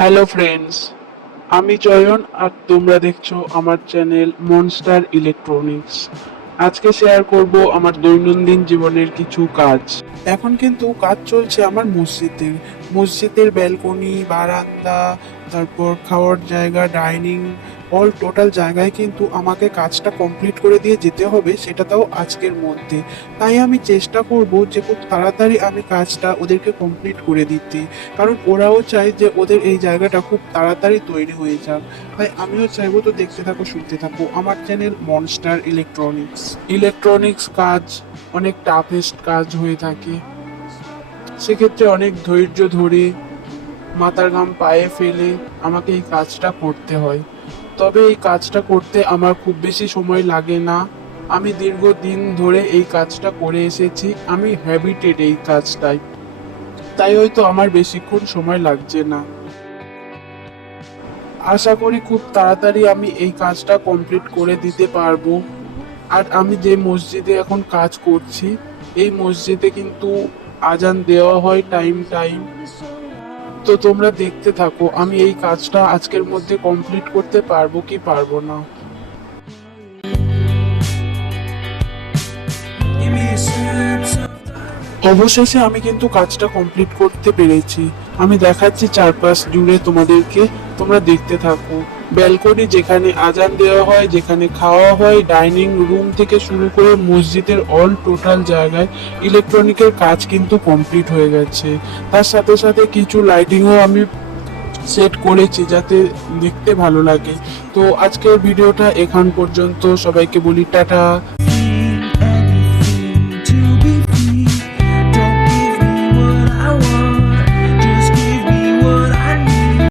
Hello friends, আমি join আর তোমরা দেখছো আমার চ্যানেল মনস্টার ইলেকট্রনিক্স। আজকে শেয়ার করব আমার দৈনন্দিন জীবনের কিছু কাজ। এখন কিন্তু কাজ চলছে আমার মসজিদের ব্যালকনি, বারান্দা, তারপর খাওয়ার জায়গা, ডাইনিং, অল টোটাল জায়গায় কিন্তু আমাকে কাজটা কমপ্লিট করে দিয়ে যেতে হবে, সেটাও আজকের মধ্যে। তাই আমি চেষ্টা করব যে খুব তাড়াতাড়ি আমি কাজটা ওদেরকে কমপ্লিট করে দিতে, কারণ ওরাও চায় যে ওদের এই জায়গাটা খুব তাড়াতাড়ি তৈরি হয়ে যাক। তাই আমিও চাইবো। তো দেখতে থাকো, শুনতে থাকো আমার চ্যানেল মনস্টার ইলেকট্রনিক্স কাজ অনেক টাফেস্ট কাজ হয়ে থাকে। সেক্ষেত্রে অনেক ধৈর্য ধরে মাথার ঘাম পায়ে ফেলে আমাকে এই কাজটা করতে হয়। তবে এই কাজটা করতে আমার খুব বেশি সময় লাগে না। আমি দীর্ঘদিন ধরে এই কাজটা করে এসেছি, আমি হ্যাবিটেড এই কাজটাই, তাই হয়তো আমার বেশিক্ষণ সময় লাগছে না। আশা করি খুব তাড়াতাড়ি আমি এই কাজটা কমপ্লিট করে দিতে পারবো। আর আমি যে মসজিদে এখন কাজ করছি, এই মসজিদে কিন্তু আজান দেওয়া হয় টাইম টাইম। তো তোমরা দেখতে থাকো আমি এই কাজটা আজকের মধ্যে কমপ্লিট করতে পারবো কি পারবো না। অবশেষে আমি কিন্তু কাজটা কমপ্লিট করতে পেরেছি। আমি দেখাচ্ছি চারপাশ জুড়ে তোমাদেরকে, তোমরা দেখতে থাকো। ব্যালকনি যেখানে আজান দেওয়া হয়, যেখানে খাওয়া হয়, ডাইনিং রুম থেকে শুরু করে মসজিদের অল টোটাল জায়গায় ইলেকট্রনিকের কাজ কিন্তু কমপ্লিট হয়ে গেছে। তার সাথে সাথে কিছু লাইটিংও আমি সেট করেছি যাতে দেখতে ভালো লাগে। তো আজকের ভিডিওটা এখান পর্যন্ত। সবাইকে বলি টাটা।